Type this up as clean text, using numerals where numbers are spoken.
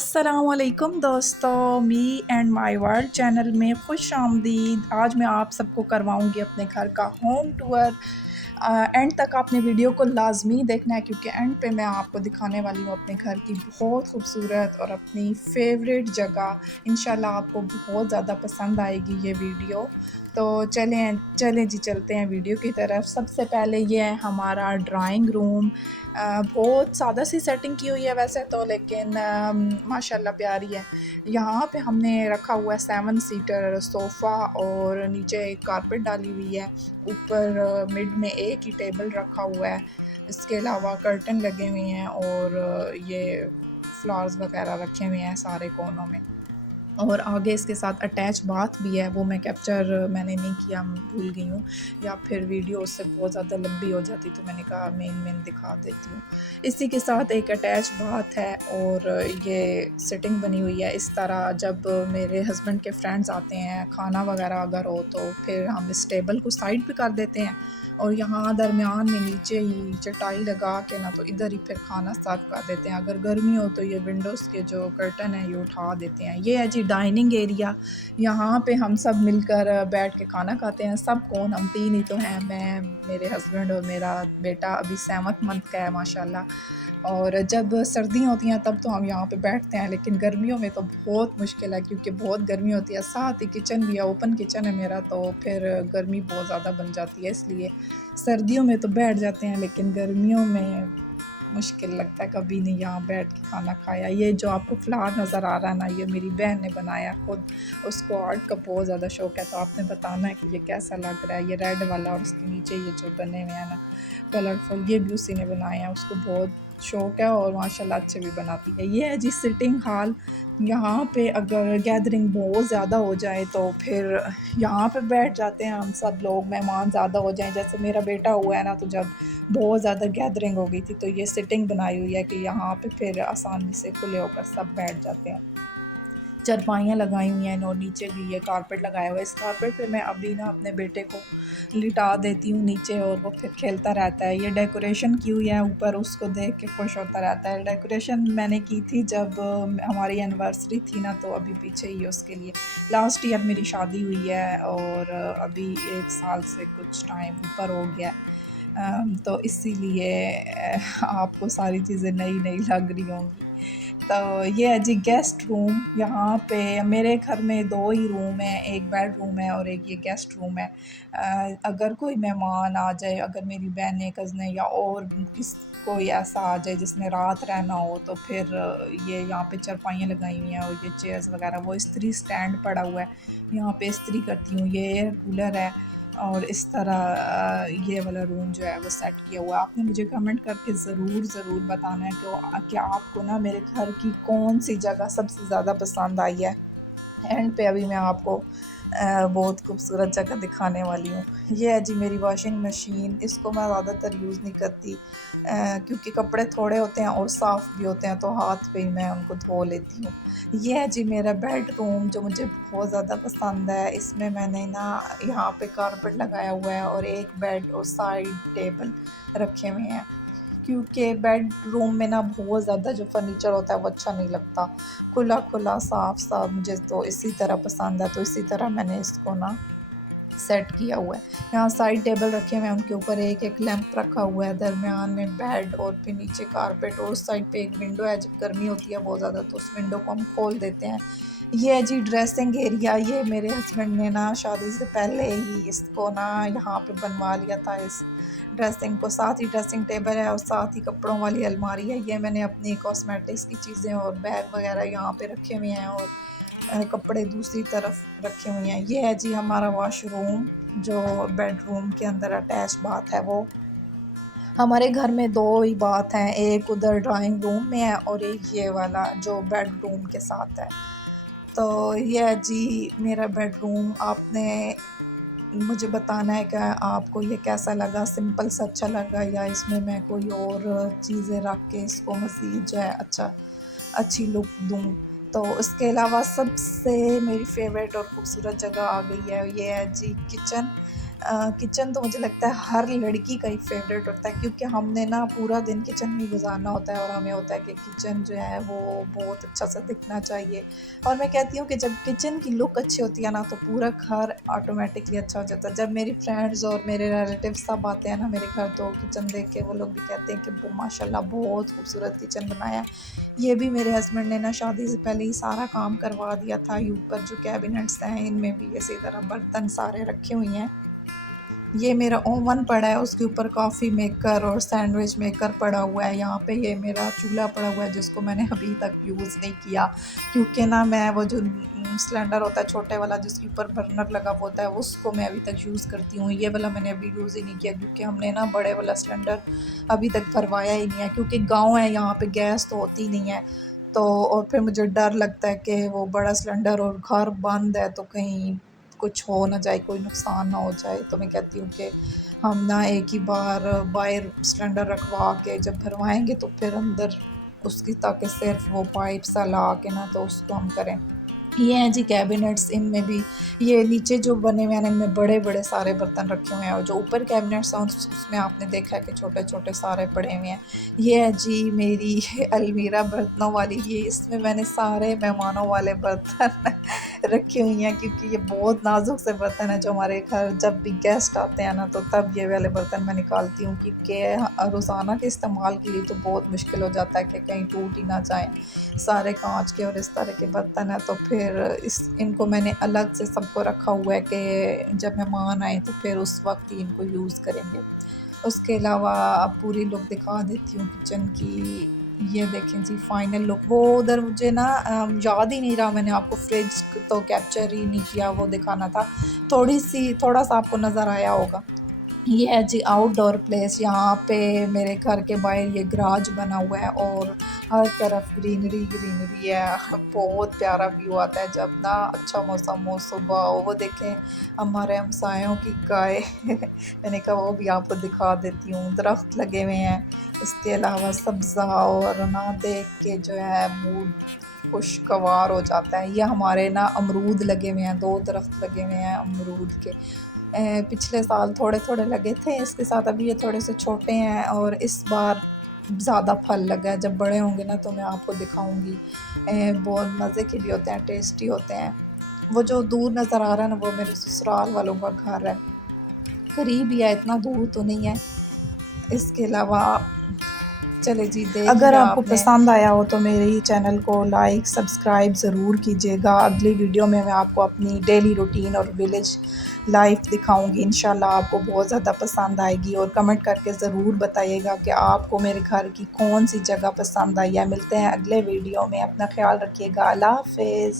अस्सलामुअलैकुम दोस्तों, me and my world channel में खुश आमदीद। आज मैं आप सबको करवाऊंगी अपने घर का होम टूर। एंड तक आपने वीडियो को लाजमी देखना है क्योंकि एंड पे मैं आपको दिखाने वाली हूँ अपने घर की बहुत खूबसूरत और अपनी फेवरेट जगह। इंशाल्लाह आपको बहुत ज़्यादा पसंद आएगी ये वीडियो। तो चलें चलें जी, चलते हैं वीडियो की तरफ। सबसे पहले ये है हमारा ड्राइंग रूम। बहुत सादा सी सेटिंग की हुई है वैसे तो, लेकिन माशाल्लाह प्यारी है। यहाँ पे हमने रखा हुआ है 7 सीटर सोफ़ा और नीचे एक कारपेट डाली हुई है। ऊपर मिड में एक ही टेबल रखा हुआ है। इसके अलावा कर्टन लगे हुए हैं और ये फ्लावर्स वगैरह रखे हुए हैं सारे कोनों में। और आगे इसके साथ अटैच बाथ भी है, वो मैं कैप्चर मैंने नहीं किया, भूल गई हूँ, या फिर वीडियो उससे बहुत ज़्यादा लंबी हो जाती तो मैंने कहा मेन दिखा देती हूँ। इसी के साथ एक अटैच बाथ है और ये सिटिंग बनी हुई है इस तरह। जब मेरे हस्बैंड के फ्रेंड्स आते हैं, खाना वगैरह अगर हो तो फिर हम इस टेबल को साइड पे कर देते हैं और यहाँ दरमियान में नीचे ही चटाई लगा के ना तो इधर ही फिर खाना सर्व कर देते हैं। अगर गर्मी हो तो ये विंडोज़ के जो कर्टन है ये उठा देते हैं। ये है जी डाइनिंग एरिया। यहाँ पे हम सब मिलकर बैठ के खाना खाते हैं। सब कौन, हम 3 ही तो हैं, मैं, मेरे हस्बैंड और मेरा बेटा अभी 7th मंथ का है माशाल्लाह। और जब सर्दियाँ होती हैं तब तो हम यहाँ पे बैठते हैं, लेकिन गर्मियों में तो बहुत मुश्किल है क्योंकि बहुत गर्मी होती है। साथ ही किचन भी है, ओपन किचन है मेरा, तो फिर गर्मी बहुत ज़्यादा बन जाती है। इसलिए सर्दियों में तो बैठ जाते हैं, लेकिन गर्मियों में मुश्किल लगता है, कभी नहीं यहाँ बैठ के खाना खाया। ये जो आपको फ्लावर नज़र आ रहा है ना, ये मेरी बहन ने बनाया खुद। उसको आर्ट का बहुत ज़्यादा शौक़ है, तो आपने बताना है कि ये कैसा लग रहा है। ये रेड वाला और उसके नीचे ये जो बने हुए हैं ना कलरफुल, ये भी उसी ने बनाए हैं। उसको बहुत शौक़ है और माशाल्लाह अच्छे भी बनाती है। ये है जी सिटिंग हॉल। यहाँ पे अगर गैदरिंग बहुत ज़्यादा हो जाए तो फिर यहाँ पे बैठ जाते हैं हम सब लोग। मेहमान ज़्यादा हो जाएं, जैसे मेरा बेटा हुआ है ना, तो जब बहुत ज़्यादा गैदरिंग हो गई थी तो ये सिटिंग बनाई हुई है कि यहाँ पे फिर आसानी से खुले होकर सब बैठ जाते हैं। चारपाइयाँ लगाई हुई हैं और नीचे भी ये कारपेट लगाया हुआ है। इस कारपेट पे मैं अभी ना अपने बेटे को लिटा देती हूँ नीचे और वो फिर खेलता रहता है। ये डेकोरेशन की हुई है ऊपर, उसको देख के खुश होता रहता है। डेकोरेशन मैंने की थी जब हमारी एनिवर्सरी थी ना, तो अभी पीछे ही उसके लिए लास्ट ईयर मेरी शादी हुई है और अभी 1 साल से कुछ टाइम ऊपर हो गया। तो इसीलिए आपको सारी चीज़ें नई लग रही होंगी। तो ये है जी गेस्ट रूम। यहाँ पे मेरे घर में 2 ही रूम हैं, एक बेडरूम है और एक ये गेस्ट रूम है। अगर कोई मेहमान आ जाए, अगर मेरी बहनें, कज़नें या और किस कोई ऐसा आ जाए जिसने रात रहना हो, तो फिर ये यहाँ पे चारपाइयाँ लगाई हुई हैं और ये चेयर्स वगैरह, वो इस्त्री स्टैंड पड़ा हुआ है, यहाँ पे इस्त्री करती हूँ। ये एयर कूलर है और इस तरह ये वाला रूम जो है वो सेट किया हुआ है। आपने मुझे कमेंट करके ज़रूर बताना है कि आपको ना मेरे घर की कौन सी जगह सबसे ज़्यादा पसंद आई है। एंड पे अभी मैं आपको बहुत खूबसूरत जगह दिखाने वाली हूँ। ये है जी मेरी वॉशिंग मशीन। इसको मैं ज़्यादातर यूज़ नहीं करती क्योंकि कपड़े थोड़े होते हैं और साफ़ भी होते हैं, तो हाथ पे ही मैं उनको धो लेती हूँ। ये है जी मेरा बेडरूम जो मुझे बहुत ज़्यादा पसंद है। इसमें मैंने ना यहाँ पे कारपेट लगाया हुआ है और एक बेड और साइड टेबल रखे हुए हैं क्योंकि बेडरूम में ना बहुत ज़्यादा जो फर्नीचर होता है वो अच्छा नहीं लगता। खुला साफ मुझे तो इसी तरह पसंद है, तो इसी तरह मैंने इसको ना सेट किया हुआ है। यहाँ साइड टेबल रखे हुए हैं, उनके ऊपर एक लैंप रखा हुआ है, दरमियान में बेड और फिर नीचे कारपेट और उस साइड पे एक विंडो है। जब गर्मी होती है बहुत ज़्यादा तो उस विंडो को हम खोल देते हैं। ये है जी ड्रेसिंग एरिया। ये मेरे हस्बैंड ने ना शादी से पहले ही इसको ना यहाँ पे बनवा लिया था, इस ड्रेसिंग को। साथ ही ड्रेसिंग टेबल है और साथ ही कपड़ों वाली अलमारी है। ये मैंने अपनी कॉस्मेटिक्स की चीज़ें और बैग वगैरह यहाँ पे रखे हुए हैं और कपड़े दूसरी तरफ रखे हुए हैं। ये है जी हमारा वॉशरूम जो बेडरूम के अंदर अटैच बाथ है। वो हमारे घर में 2 ही बाथ हैं, एक उधर ड्राइंग रूम में है और एक ये वाला जो बेडरूम के साथ है। तो ये है जी मेरा बेडरूम। आपने मुझे बताना है कि आपको ये कैसा लगा, सिंपल सा अच्छा लगा या इसमें मैं कोई और चीज़ें रख के इसको मज़ीद जो है अच्छी लुक दूँ। तो इसके अलावा सबसे मेरी फ़ेवरेट और ख़ूबसूरत जगह आ गई है, ये है जी किचन। किचन तो मुझे लगता है हर लड़की का ही फेवरेट होता है, क्योंकि हमने ना पूरा दिन किचन में गुजारना होता है और हमें होता है कि किचन जो है वो बहुत अच्छा सा दिखना चाहिए। और मैं कहती हूँ कि जब किचन की लुक अच्छी होती है ना तो पूरा घर ऑटोमेटिकली अच्छा हो जाता है। जब मेरी फ्रेंड्स और मेरे रिलेटिव सब आते हैं ना मेरे घर, तो किचन देख के वो लोग भी कहते हैं कि माशाल्लाह बहुत खूबसूरत किचन बनाया है। ये भी मेरे हस्बैंड ने ना शादी से पहले ही सारा काम करवा दिया था। ऊपर जो कैबिनेट्स हैं इनमें भी इसी तरह बर्तन सारे रखे हुए हैं। ये मेरा ओवन पड़ा है, उसके ऊपर कॉफ़ी मेकर और सैंडविच मेकर पड़ा हुआ है। यहाँ पे ये मेरा चूल्हा पड़ा हुआ है जिसको मैंने अभी तक यूज़ नहीं किया, क्योंकि ना मैं वो जो सिलेंडर होता है छोटे वाला जिसके ऊपर बर्नर लगा हुआ होता है उसको मैं अभी तक यूज़ करती हूँ। ये वाला मैंने अभी यूज़ ही नहीं किया, क्योंकि हमने ना बड़े वाला सिलेंडर अभी तक भरवाया ही नहीं है, क्योंकि गाँव है यहाँ पर गैस तो होती नहीं है। तो और फिर मुझे डर लगता है कि वो बड़ा सिलेंडर और घर बंद है तो कहीं कुछ हो ना जाए, कोई नुकसान ना हो जाए। तो मैं कहती हूँ कि हम ना एक ही बार बाहर सिलेंडर रखवा के जब भरवाएंगे तो फिर अंदर उसकी, ताकि सिर्फ वो पाइप सा ला के ना तो उसको हम करें। ये हैं जी कैबिनेट्स, इनमें भी ये नीचे जो बने हुए हैं इनमें बड़े बड़े सारे बर्तन रखे हुए हैं, और जो ऊपर कैबिनेट्स हैं उसमें आपने देखा है कि छोटे छोटे सारे पड़े हुए हैं। ये है जी मेरी अलमीरा बर्तनों वाली, ये इसमें मैंने सारे मेहमानों वाले बर्तन रखे हुए हैं, क्योंकि ये बहुत नाजुक से बर्तन है जो हमारे घर जब भी गेस्ट आते हैं ना तो तब ये वाले बर्तन मैं निकालती हूँ, क्योंकि रोज़ाना के इस्तेमाल के लिए तो बहुत मुश्किल हो जाता है कि कहीं टूट ही ना जाए। सारे कांच के और इस तरह के बर्तन हैं, तो फिर इनको मैंने अलग से सबको रखा हुआ है कि जब मेहमान आए तो फिर उस वक्त ही इनको यूज़ करेंगे। उसके अलावा अब पूरी लुक दिखा देती हूँ किचन की। ये देखें जी फाइनल लुक। वो उधर मुझे ना याद ही नहीं रहा, मैंने आपको फ्रिज तो कैप्चर ही नहीं किया, वो दिखाना था। थोड़ा सा आपको नज़र आया होगा। ये है जी आउटडोर प्लेस। यहाँ पे मेरे घर के बाहर ये गराज बना हुआ है और हर तरफ ग्रीनरी ग्रीनरी है। बहुत प्यारा व्यू आता है जब ना अच्छा मौसम हो, सुबह हो। वो देखें हमारे हमसायों की गाय मैंने कहा वो भी आपको दिखा देती हूँ। दरख्त लगे हुए हैं, इसके अलावा सब्ज़ा, और ना देख के जो है मूड खुशगवार हो जाता है। ये हमारे ना अमरूद लगे हुए हैं, 2 दरख्त लगे हुए हैं अमरूद के। पिछले साल थोड़े थोड़े लगे थे इसके साथ, अभी ये थोड़े से छोटे हैं और इस बार ज़्यादा फल लगा है। जब बड़े होंगे ना तो मैं आपको दिखाऊंगी। बहुत मज़े के भी होते हैं, टेस्टी होते हैं। वो जो दूर नज़र आ रहा है ना वो मेरे ससुराल वालों का घर है, करीब ही है, इतना दूर तो नहीं है। इसके अलावा चले जी देख अगर आपको पसंद आया हो तो मेरे ही चैनल को लाइक सब्सक्राइब ज़रूर कीजिएगा। अगली वीडियो में मैं आपको अपनी डेली रूटीन और विलेज लाइफ दिखाऊंगी। इंशाल्लाह आपको बहुत ज़्यादा पसंद आएगी, और कमेंट करके ज़रूर बताइएगा कि आपको मेरे घर की कौन सी जगह पसंद आई है। मिलते हैं अगले वीडियो में, अपना ख्याल रखिएगा। अल्लाह हाफ़िज़।